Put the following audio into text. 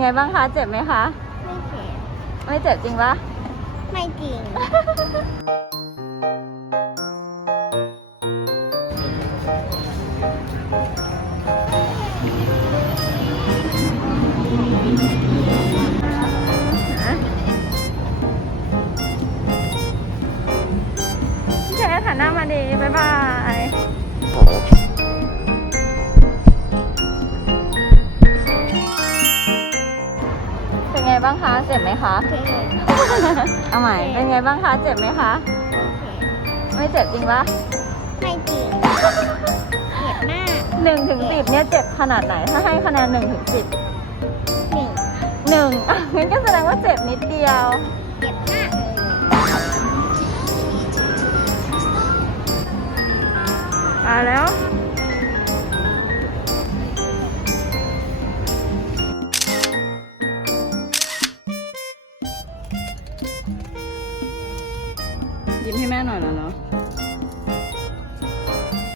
ไงบ้างคะ เจ็บไหมคะ ไม่เจ็บ ไม่เจ็บจริงปะไม่จริง พี่เชฟหันหน้ามาดี บ๊ายบาย บ้างคะ เจ็บไหมคะเจ็บเอาใหม่ เป็นไงบ้างคะ เจ็บไหมคะ ไม่เจ็บจริงปะไม่จริง เจ็บมากหนึ่งถึงสิบเนี่ยเจ็บขนาดไหน ถ้าให้คะแนนหนึ่งถึงสิบหนึ่งหนึ่งอะงั้นก็แสดงว่าเจ็บนิดเดียว เจ็บมากเลยมาแล้ว ยิ้มให้แม่หน่อยแล้วเนาะ